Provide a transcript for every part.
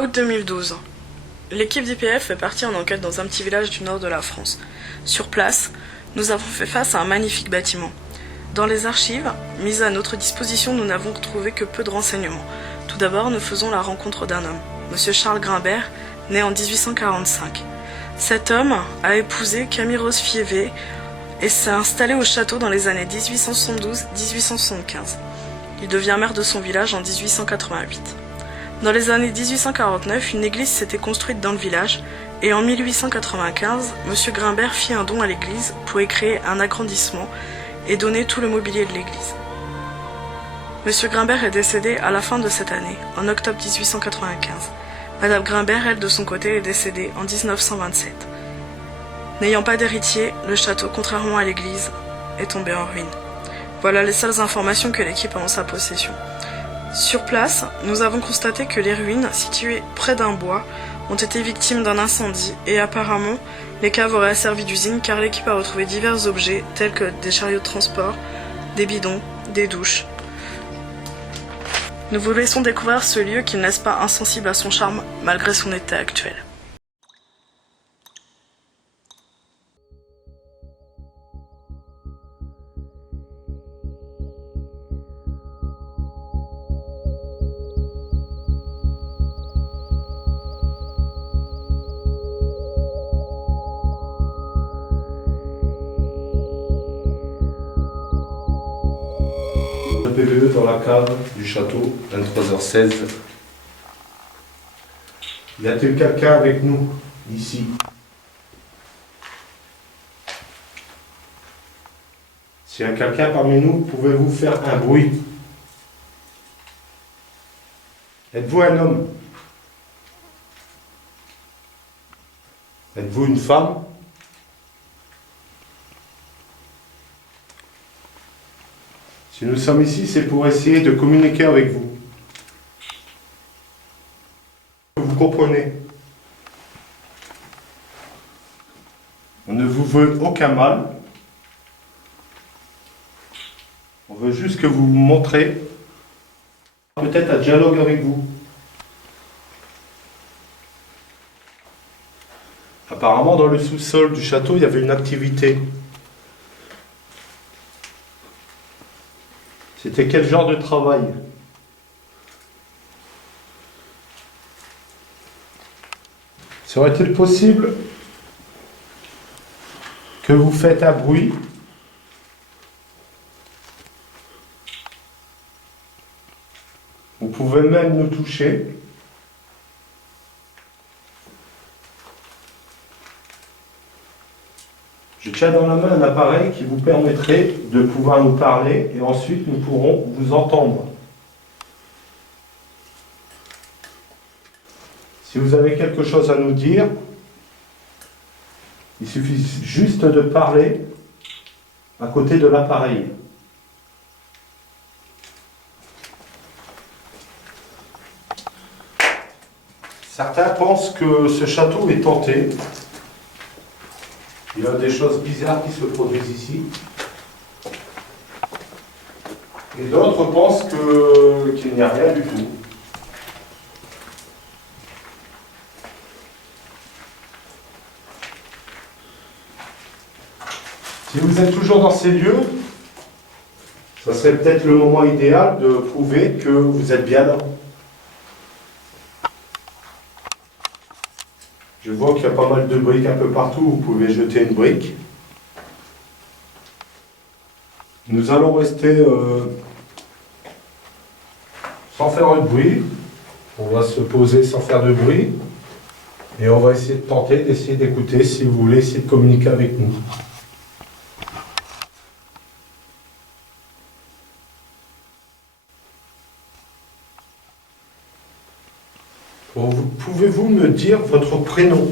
Août 2012. L'équipe d'IPF fait partie en enquête dans un petit village du nord de la France. Sur place, nous avons fait face à un magnifique bâtiment. Dans les archives, mises à notre disposition, nous n'avons retrouvé que peu de renseignements. Tout d'abord, nous faisons la rencontre d'un homme, M. Charles Grimbert, né en 1845. Cet homme a épousé Camille Rose Fievé et s'est installé au château dans les années 1872-1875. Il devient maire de son village en 1888. Dans les années 1849, une église s'était construite dans le village et en 1895, M. Grimbert fit un don à l'église pour y créer un agrandissement et donner tout le mobilier de l'église. M. Grimbert est décédé à la fin de cette année, en octobre 1895. Madame Grimbert, elle, de son côté, est décédée en 1927. N'ayant pas d'héritier, le château, contrairement à l'église, est tombé en ruine. Voilà les seules informations que l'équipe a en sa possession. Sur place, nous avons constaté que les ruines, situées près d'un bois, ont été victimes d'un incendie et apparemment, les caves auraient servi d'usine car l'équipe a retrouvé divers objets tels que des chariots de transport, des bidons, des douches. Nous vous laissons découvrir ce lieu qui ne laisse pas insensible à son charme malgré son état actuel. PVE dans la cave du château, 23h16. Y a-t-il quelqu'un avec nous, ici? S'il y a quelqu'un parmi nous, pouvez-vous faire un bruit? Êtes-vous un homme? Êtes-vous une femme? Si nous sommes ici, c'est pour essayer de communiquer avec vous. Vous comprenez? On ne vous veut aucun mal. On veut juste que vous vous montrez, peut-être un dialogue avec vous. Apparemment, dans le sous-sol du château, il y avait une activité. C'était quel genre de travail? Serait-il possible que vous faites un bruit? Vous pouvez même nous toucher. Je tiens dans la main un appareil qui vous permettrait de pouvoir nous parler et ensuite nous pourrons vous entendre. Si vous avez quelque chose à nous dire, il suffit juste de parler à côté de l'appareil. Certains pensent que ce château est hanté. Il y a des choses bizarres qui se produisent ici. Et d'autres pensent qu'il n'y a rien du tout. Si vous êtes toujours dans ces lieux, ça serait peut-être le moment idéal de prouver que vous êtes bien là. Je vois qu'il y a pas mal de briques un peu partout, vous pouvez jeter une brique. Nous allons rester sans faire de bruit. On va se poser sans faire de bruit. Et on va essayer de tenter, d'essayer d'écouter si vous voulez essayer de communiquer avec nous. Pouvez-vous me dire votre prénom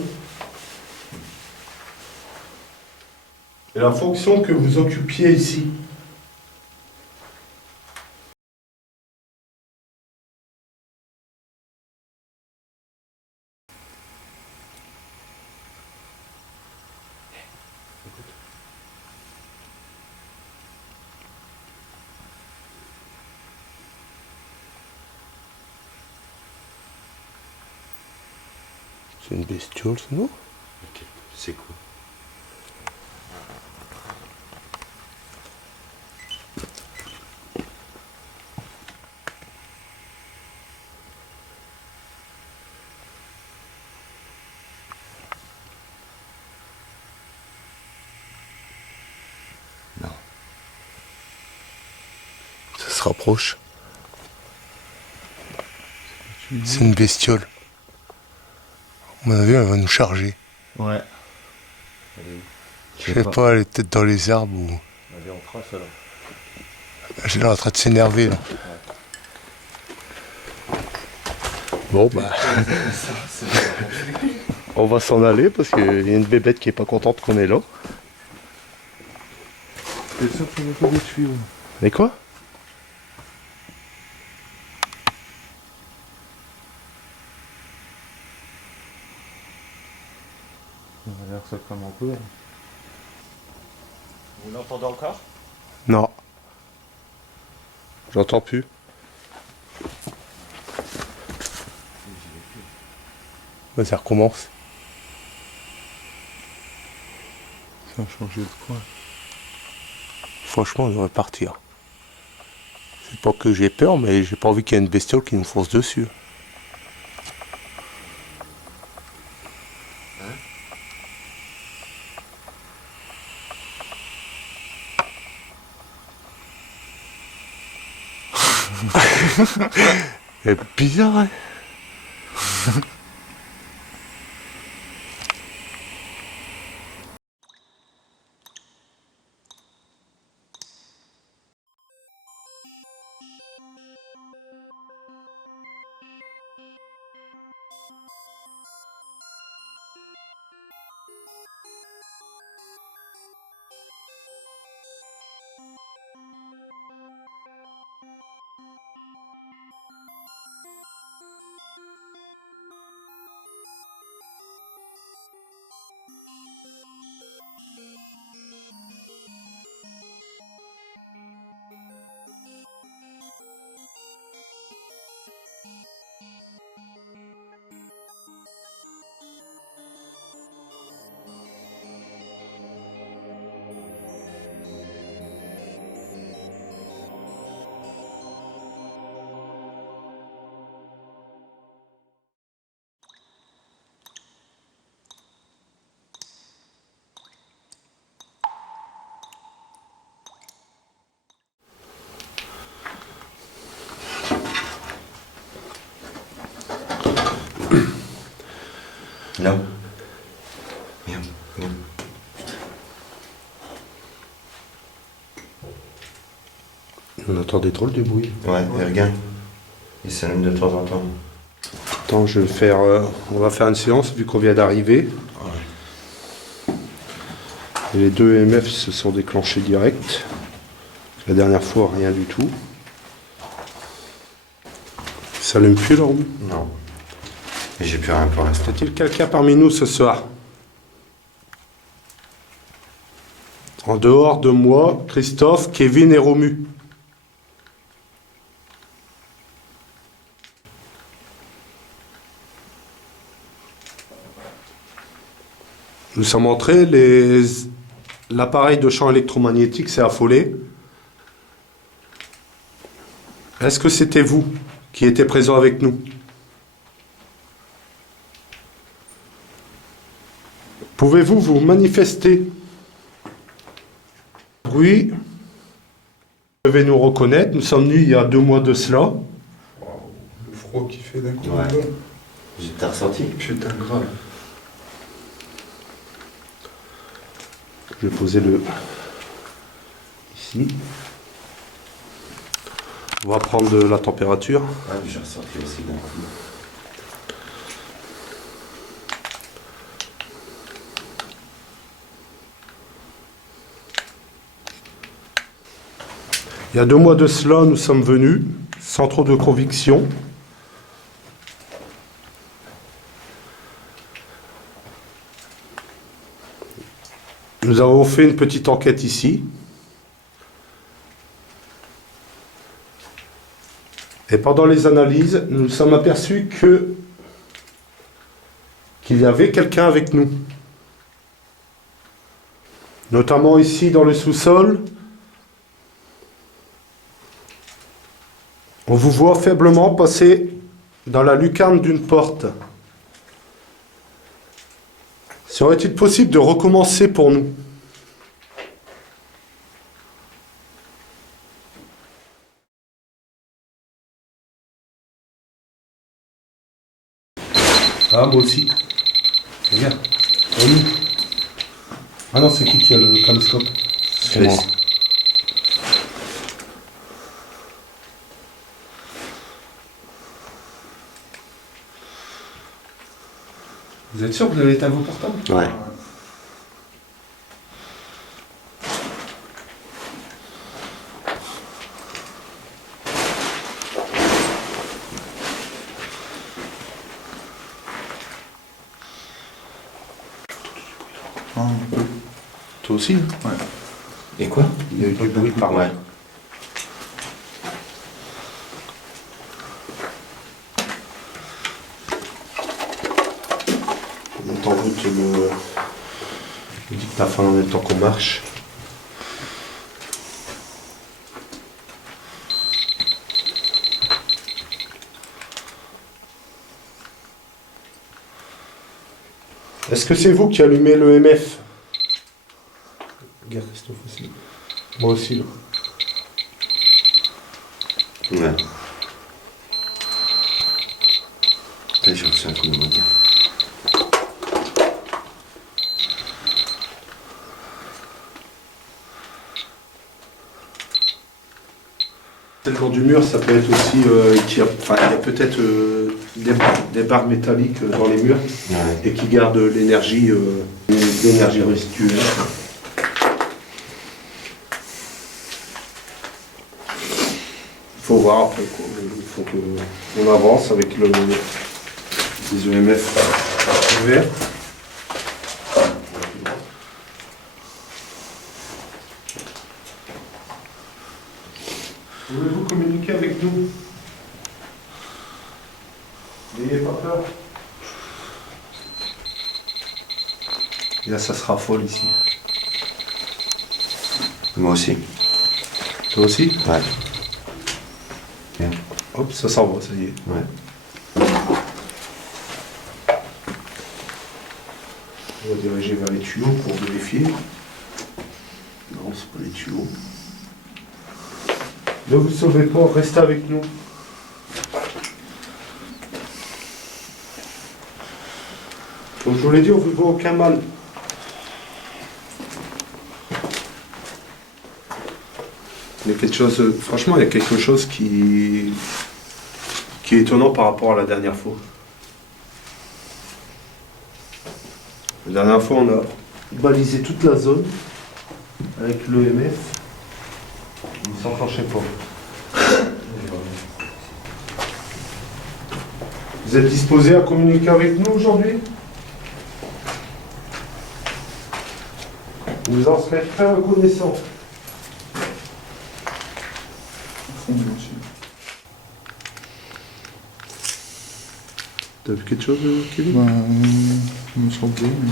et la fonction que vous occupiez ici? C'est une bestiole, ça, non? Ok, c'est quoi? Non. Ça se rapproche. C'est une bestiole. À mon avis, elle va nous charger. Ouais. Je sais pas, elle est peut-être dans les arbres ou... Elle est en trace alors. Elle est en train de s'énerver là. Bon bah... On va s'en aller parce qu'il y a une bébête qui est pas contente qu'on est là. T'es sûr que ça va pas des tuyaux? Mais quoi? Ça a l'air sacrément peu. Vous l'entendez encore? Non. J'entends plus. Ouais, ça recommence. Ça a changé de coin. Franchement, on devrait partir. C'est pas que j'ai peur, mais j'ai pas envie qu'il y ait une bestiole qui nous fonce dessus. C'est bizarre, hein? Non. Viens, viens. On entend des drôles de bruit. Ouais, et regarde. Il s'allume de temps en temps. Attends, je vais faire. On va faire une séance vu qu'on vient d'arriver. Et les deux EMF se sont déclenchés direct. La dernière fois, rien du tout. Ça allume plus leur bout. Non. Et j'ai plus rien pour l'instant. Y a-t-il quelqu'un parmi nous ce soir? En dehors de moi, Christophe, Kevin et Romu. Nous sommes entrés, l'appareil de champ électromagnétique s'est affolé. Est-ce que c'était vous qui étiez présent avec nous? Pouvez-vous vous manifester? Oui. Vous devez nous reconnaître, nous sommes venus il y a 2 mois de cela. Le froid qui fait d'un coup. Ouais. T'as ressenti? Putain, grave. Je vais poser le ici. On va prendre de la température. Ouais, j'ai ressenti aussi d'un coup. Il y a 2 mois de cela, nous sommes venus, sans trop de conviction. Nous avons fait une petite enquête ici. Et pendant les analyses, nous nous sommes aperçus qu'il y avait quelqu'un avec nous. Notamment ici dans le sous-sol. On vous voit faiblement passer dans la lucarne d'une porte. Serait-il possible de recommencer pour nous? Ah, moi aussi. Regarde. Ah non, c'est qui a le caméscope? C'est moi. Vous êtes sûr que vous avez éteint vos portables? Ouais. Toi aussi? Ouais. Et quoi? Il y a eu du bruit par là. Ouais. On est en route le dictaphone en même temps qu'on marche. Est-ce que c'est vous qui allumez le MF? Regarde Christophe aussi. Moi aussi là. Ouais. Putain, j'ai reçu un coup de moitié. Le corps du mur, ça peut être aussi, il y a peut-être des barres métalliques dans les murs Ouais. et qui gardent l'énergie résiduelle. Il faut voir après, quoi. Il faut qu'on avance avec les EMF ouverts. Pouvez-vous communiquer avec nous? N'ayez pas peur. Et là, ça sera folle ici. Moi aussi. Toi aussi? Ouais. Hop, ça s'en va, ça y est. Ouais. On va diriger vers les tuyaux pour vérifier. Non, c'est pas les tuyaux. Ne vous sauvez pas, restez avec nous. Comme je vous l'ai dit, on ne vous voit aucun mal. Il y a quelque chose, franchement, il y a quelque chose qui est étonnant par rapport à la dernière fois. La dernière fois, on a balisé toute la zone avec l'EMF. Il ne s'enclenchait pas. Vous êtes disposé à communiquer avec nous aujourd'hui? Vous en serez très reconnaissant. T'as vu quelque chose, Kevin? Il me semblait, mais...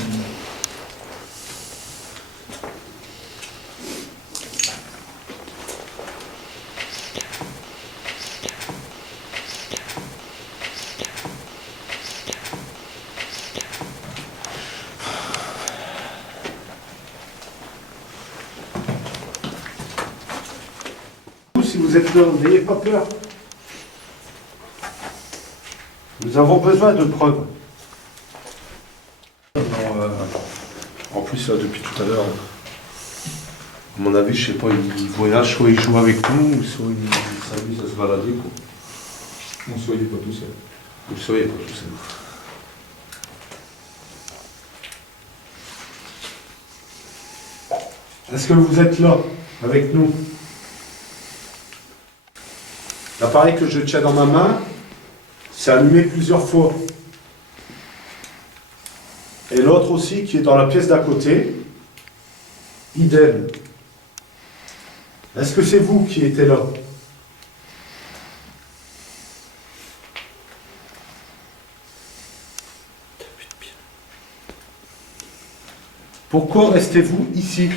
Si vous êtes là, n'ayez pas peur. Nous avons besoin de preuves. En plus, là, depuis tout à l'heure, à mon avis, je sais pas, il voyage, soit il joue avec nous, soit il s'amuse à se balader, quoi. On ne soyez pas tout seul. Vous ne soyez pas tout seul. Est-ce que vous êtes là, avec nous? L'appareil que je tiens dans ma main, c'est allumé plusieurs fois. Et l'autre aussi, qui est dans la pièce d'à côté, idem. Est-ce que c'est vous qui étiez là? Pourquoi restez-vous ici?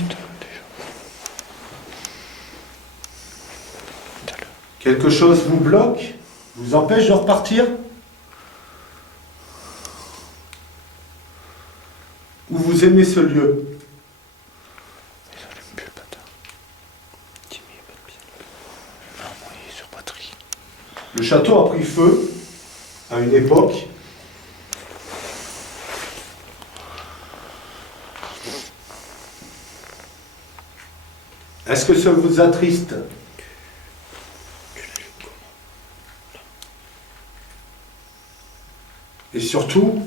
Quelque chose vous bloque? Vous empêche de repartir? Ou vous aimez ce lieu? Le château a pris feu à une époque. Est-ce que ça vous attriste? Et surtout,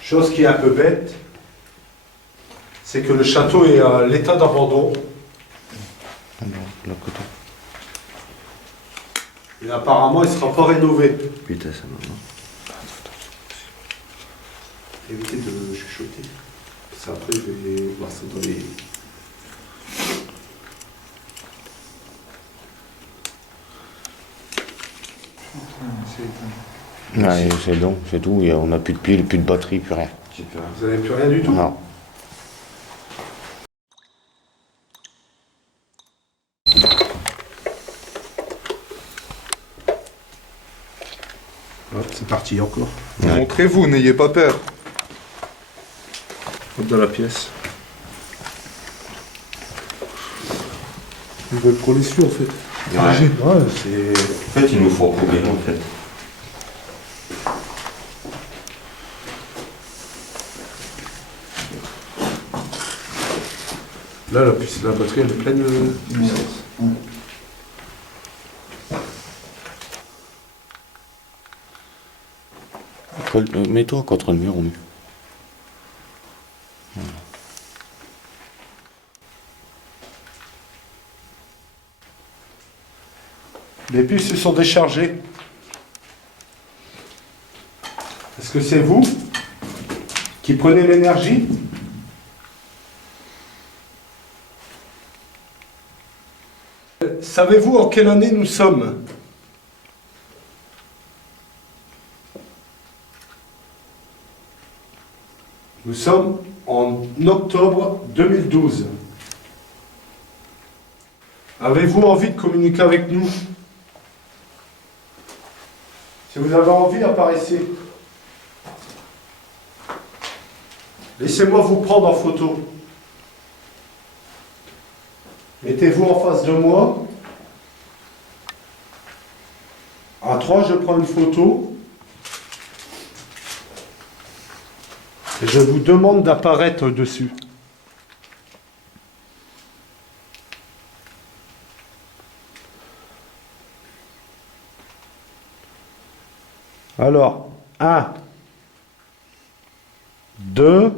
chose qui est un peu bête, c'est que le château est à l'état d'abandon. Et apparemment, il ne sera pas rénové. Putain, ça maman. Évitez de chuchoter. Ça, après, je vais voir ça dans les... Ouais, c'est donc, c'est tout. On n'a plus de pile, plus de batterie, plus rien. Vous n'avez plus rien du tout? Non. Hop, c'est parti encore. Ouais. Montrez-vous, n'ayez pas peur. Dans la pièce. Ils veulent pour les cieux, en fait. Ouais. C'est... En fait, il nous faut combien en fait? Là, la batterie, elle est pleine de puissance. Mets-toi contre le mur au mieux. Les puces se sont déchargées. Est-ce que c'est vous qui prenez l'énergie? Savez-vous en quelle année nous sommes? Nous sommes en octobre 2012. Avez-vous envie de communiquer avec nous? Si vous avez envie, apparaissez. Laissez-moi vous prendre en photo. Mettez-vous en face de moi. À 3, je prends une photo. Et je vous demande d'apparaître dessus. Alors, 1, 2,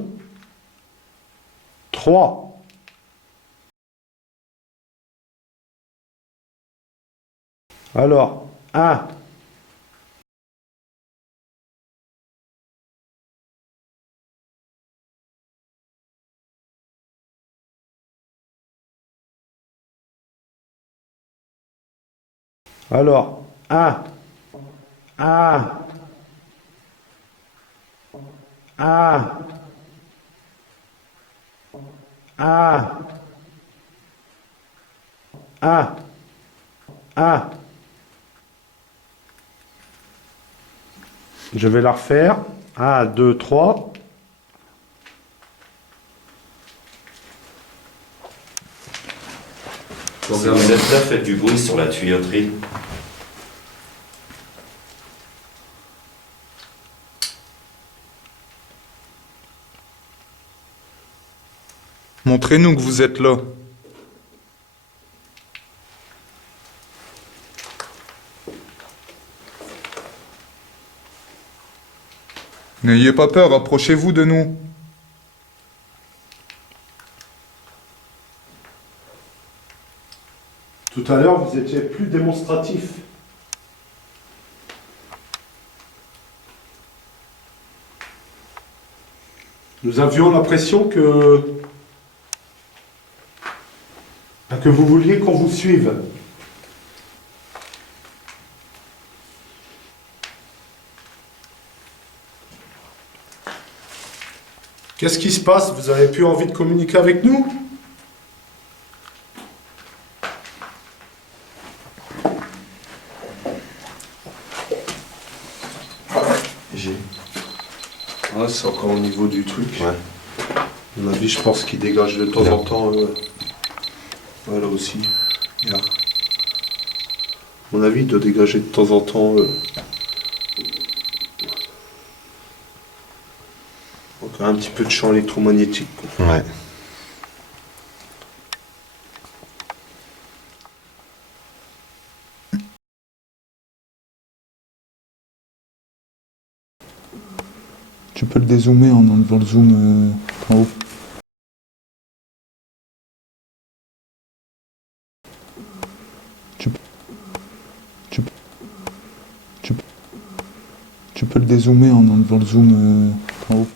3. Alors, 1. Alors, 1. 1. 1. 1. 1. 1. Je vais la refaire. 1, 2, 3. Si vous êtes là, faites du bruit sur la tuyauterie. Montrez-nous que vous êtes là. N'ayez pas peur, approchez-vous de nous. Tout à l'heure, vous étiez plus démonstratif. Nous avions l'impression que vous vouliez qu'on vous suive. Qu'est-ce qui se passe? Vous avez plus envie de communiquer avec nous? J'ai. Ah, c'est encore au niveau du truc. Ouais. À mon avis, je pense qu'il dégage de temps en temps. Voilà aussi. Là. À mon avis, il doit dégager de temps en temps. Encore un petit peu de champ électromagnétique. Quoi. Ouais. Tu peux le dézoomer en enlevant le zoom en haut. Tu peux le dézoomer en enlevant le zoom en haut.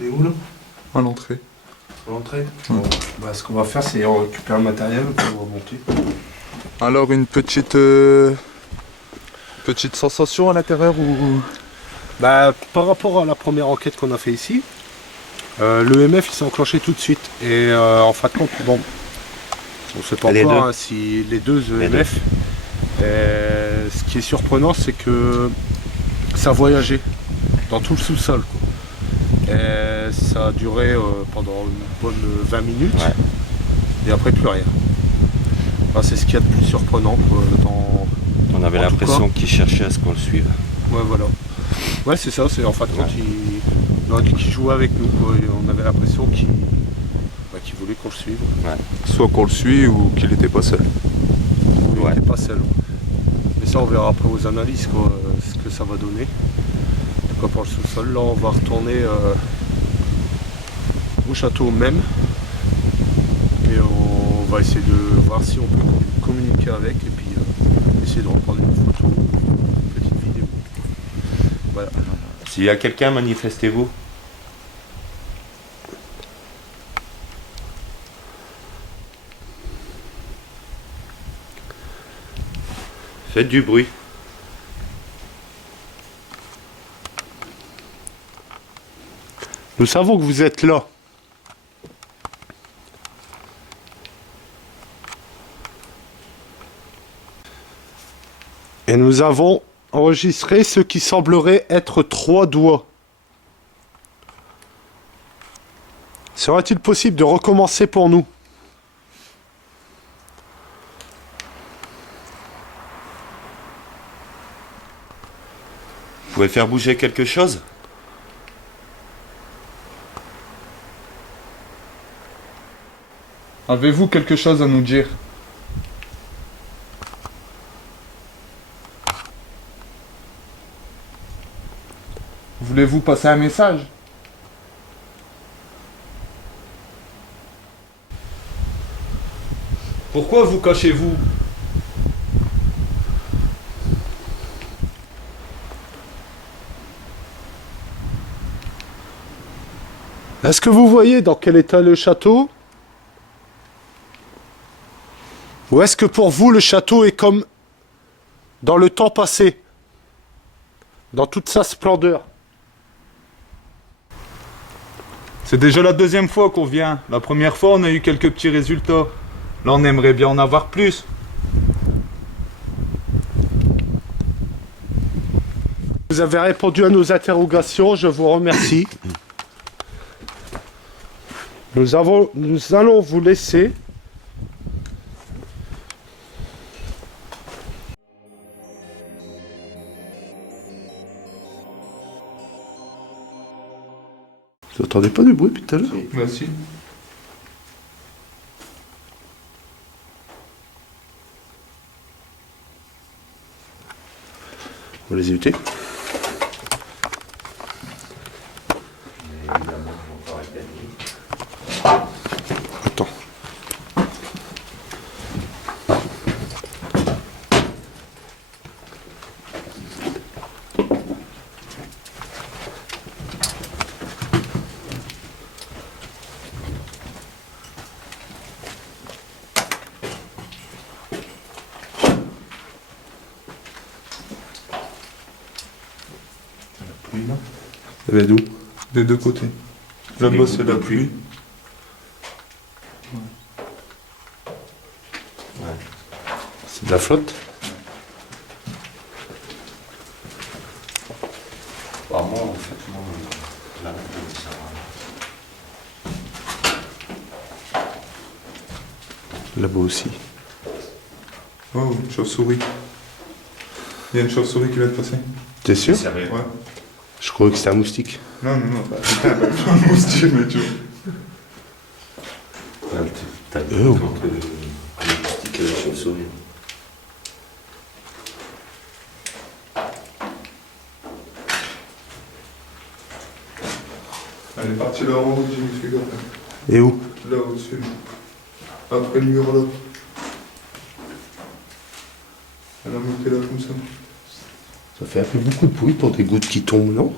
On est où là? À l'entrée. À l'entrée. Bon, bah, ce qu'on va faire, c'est on récupère le matériel pour remonter. Alors une petite sensation à l'intérieur ou... Bah, par rapport à la première enquête qu'on a fait ici, l'EMF il s'est enclenché tout de suite. Et en fin de compte, bon, on sait pas Les encore deux. hein, si les deux EMF. Ce qui est surprenant, c'est que ça voyageait dans tout le sous-sol. Quoi. Et ça a duré pendant une bonne 20 minutes. Ouais. Et après plus rien. Enfin, c'est ce qu'il y a de plus surprenant quoi, On avait En tout l'impression qu'il cherchait à ce qu'on le suive. Ouais, voilà. Ouais, c'est ça, c'est en fin de compte, il a dit qu'il jouait avec nous, quoi, et on avait l'impression qu'il voulait qu'on le suive. Soit qu'on le suit ou qu'il n'était pas seul. Il Ouais. n'était pas seul. Mais ça, on verra après aux analyses, quoi, ce que ça va donner. En tout cas, pour le sous-sol, là, on va retourner au château même. Et on va essayer de voir si on peut communiquer avec, et puis essayer de reprendre une photo, une petite vidéo. Voilà. S'il y a quelqu'un, manifestez-vous. Faites du bruit. Nous savons que vous êtes là. Et nous avons enregistré ce qui semblerait être 3 doigts. Serait-il possible de recommencer pour nous? Vous pouvez faire bouger quelque chose? Avez-vous quelque chose à nous dire? Voulez-vous passer un message? Pourquoi vous cachez-vous? Est-ce que vous voyez dans quel état est le château? Ou est-ce que pour vous le château est comme dans le temps passé? Dans toute sa splendeur? C'est déjà la deuxième fois qu'on vient. La première fois, on a eu quelques petits résultats. Là, on aimerait bien en avoir plus. Vous avez répondu à nos interrogations, je vous remercie. Nous allons vous laisser. Vous n'entendez pas du bruit depuis tout à l'heure? Merci. On va les éviter. Attends. Ça vient d'où? Des deux côtés. Là-bas, c'est la pluie. C'est de la flotte? Bah, moi, en fait, moi, là, ça va. Là-bas aussi. Oh, une chauve-souris. Il y a une chauve-souris qui va te passer. T'es sûr? Sérieux? Ouais. Je croyais que c'était un moustique. Non, bah, putain, pas un moustique, mais tu vois. Ouais, t'as Oh. le moustique et la chauve-souris. Elle est partie là en haut, j'ai mis fait gaffe. Et où? Là au-dessus. Après le mur là. Elle a monté là comme ça. Ça fait un peu beaucoup de bruit pour des gouttes qui tombent, non?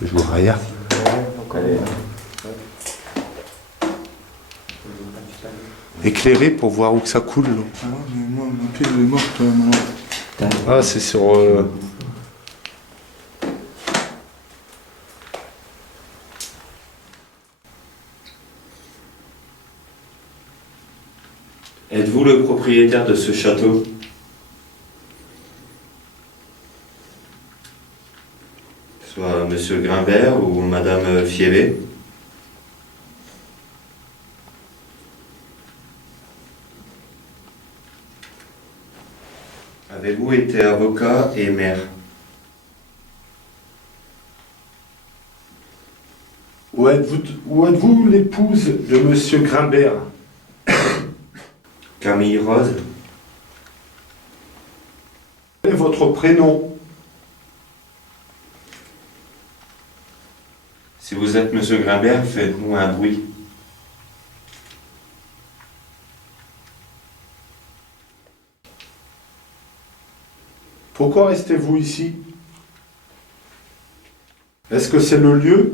Je vois rien. Éclairé pour voir où que ça coule. Là. Ah ouais, mais moi, mon pied il est mort toi maintenant. Ah, c'est sur... Êtes-vous le propriétaire de ce château? Soit Monsieur Grimbert ou Madame Fievé? Avez-vous été avocat et maire? Où êtes-vous l'épouse de Monsieur Grimbert? Camille Rose? Quel est votre prénom? Si vous êtes Monsieur Grimbert, faites-nous un bruit. Pourquoi restez-vous ici? Est-ce que c'est le lieu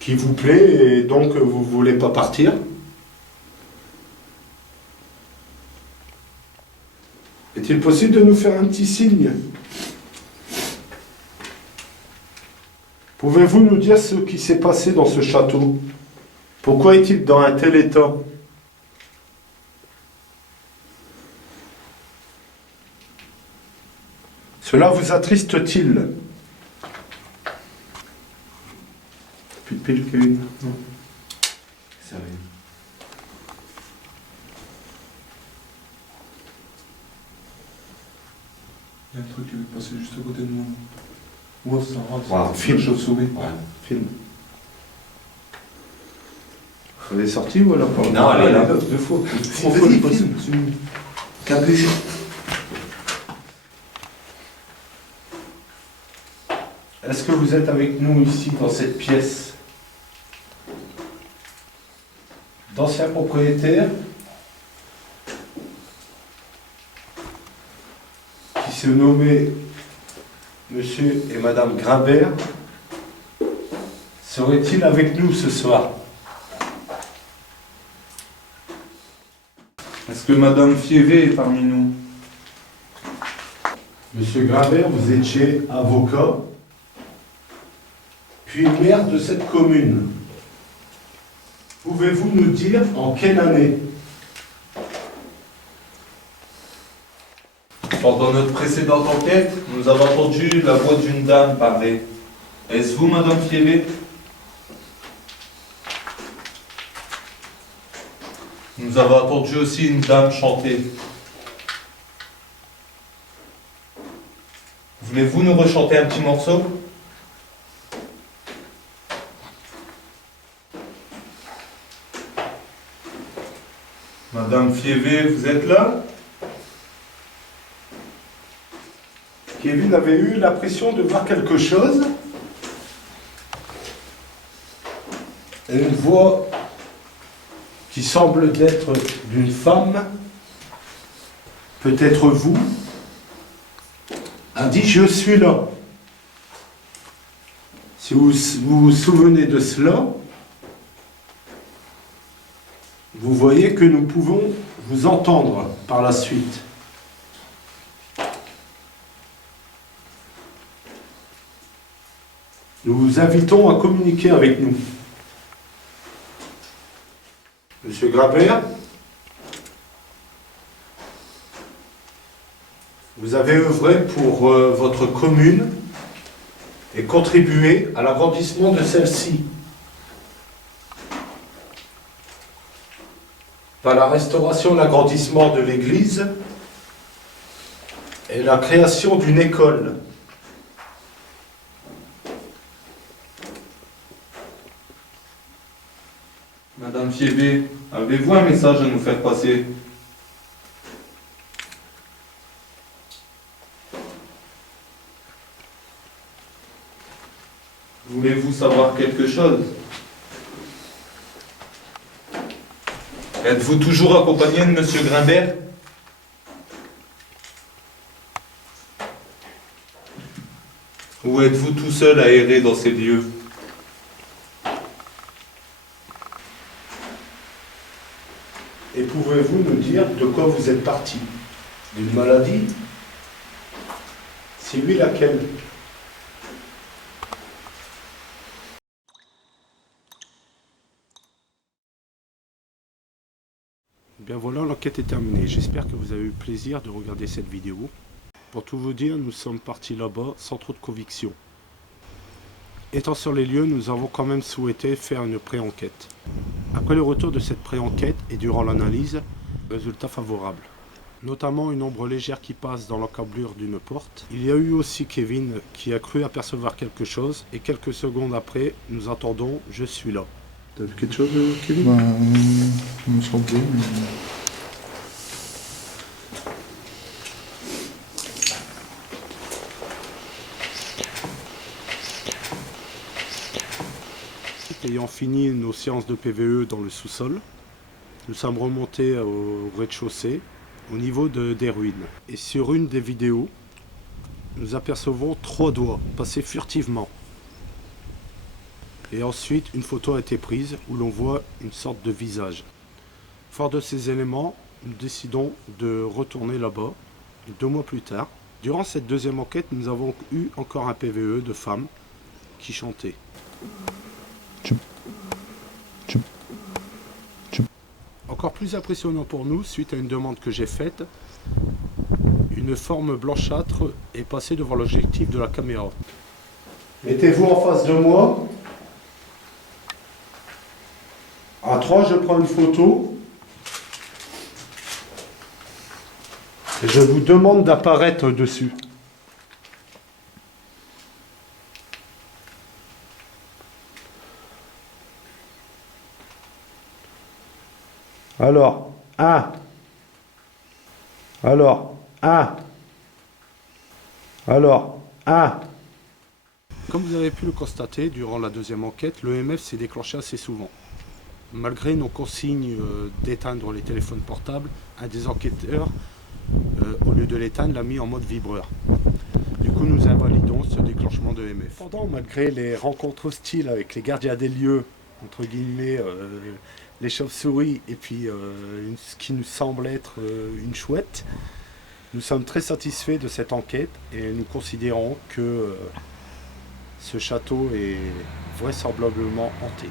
qui vous plaît et donc vous ne voulez pas partir? Est-il possible de nous faire un petit signe? Pouvez-vous nous dire ce qui s'est passé dans ce château? Pourquoi est-il dans un tel état? Cela vous attriste-t-il? Plus de pile, Kevin? Non. Sérieux. Il y a un truc qui est passé juste à côté de moi. Ouais, ça va. Wow. Film chauve-souris. Ouais. Film. Elle est sortie ou elle a pas? Non, elle est là. Deux fois. Trois fois, elle est passée. Capuche. Est-ce que vous êtes avec nous ici dans cette pièce? D'anciens propriétaires qui se nommaient Monsieur et Madame Grimbert seraient-ils avec nous ce soir? Est-ce que Madame Fievé est parmi nous? Monsieur Grimbert, vous étiez avocat, puis maire de cette commune. Pouvez-vous nous dire en quelle année? Pendant notre précédente enquête, nous avons entendu la voix d'une dame parler. Est-ce vous, Madame Fievé? Nous avons entendu aussi une dame chanter. Voulez-vous nous rechanter un petit morceau? Madame Fievé, vous êtes là? Kevin avait eu l'impression de voir quelque chose. Et une voix qui semble être d'une femme, peut-être vous, a dit « Je suis là ». Si vous vous souvenez de cela, vous voyez que nous pouvons vous entendre par la suite. Nous vous invitons à communiquer avec nous. Monsieur Grabert, vous avez œuvré pour votre commune et contribué à l'agrandissement de celle-ci. Par la restauration et l'agrandissement de l'église et la création d'une école. Madame Fiébé, avez-vous un message à nous faire passer? Voulez-vous savoir quelque chose? Êtes-vous toujours accompagné de Monsieur Grimbert? Ou êtes-vous tout seul à errer dans ces lieux? Et pouvez-vous nous dire de quoi vous êtes parti? D'une maladie? Si oui, laquelle? Bien voilà, l'enquête est terminée. J'espère que vous avez eu plaisir de regarder cette vidéo. Pour tout vous dire, nous sommes partis là-bas sans trop de conviction. Étant sur les lieux, nous avons quand même souhaité faire une pré-enquête. Après le retour de cette pré-enquête et durant l'analyse, résultat favorable. Notamment une ombre légère qui passe dans l'encablure d'une porte. Il y a eu aussi Kevin qui a cru apercevoir quelque chose et quelques secondes après, nous entendons « Je suis là ». T'as vu quelque chose, Kevin? Il me semblait, mais... Ayant fini nos séances de PVE dans le sous-sol, nous sommes remontés au rez-de-chaussée, au niveau des ruines. Et sur une des vidéos, nous apercevons 3 doigts passer furtivement. Et ensuite, une photo a été prise où l'on voit une sorte de visage. Fort de ces éléments, nous décidons de retourner là-bas 2 mois plus tard. Durant cette deuxième enquête, nous avons eu encore un PVE de femmes qui chantaient. Encore plus impressionnant pour nous, suite à une demande que j'ai faite, une forme blanchâtre est passée devant l'objectif de la caméra. Mettez-vous en face de moi. À 3, je prends une photo. Et je vous demande d'apparaître dessus. Alors, 1. Alors, 1. Alors, 1. Comme vous avez pu le constater, durant la deuxième enquête, l'EMF s'est déclenché assez souvent. Malgré nos consignes d'éteindre les téléphones portables, un des enquêteurs, au lieu de l'éteindre, l'a mis en mode vibreur. Du coup, nous invalidons ce déclenchement de l'EMF. Cependant, malgré les rencontres hostiles avec les gardiens des lieux, entre guillemets, les chauves-souris et puis ce qui nous semble être une chouette, nous sommes très satisfaits de cette enquête et nous considérons que ce château est vraisemblablement hanté.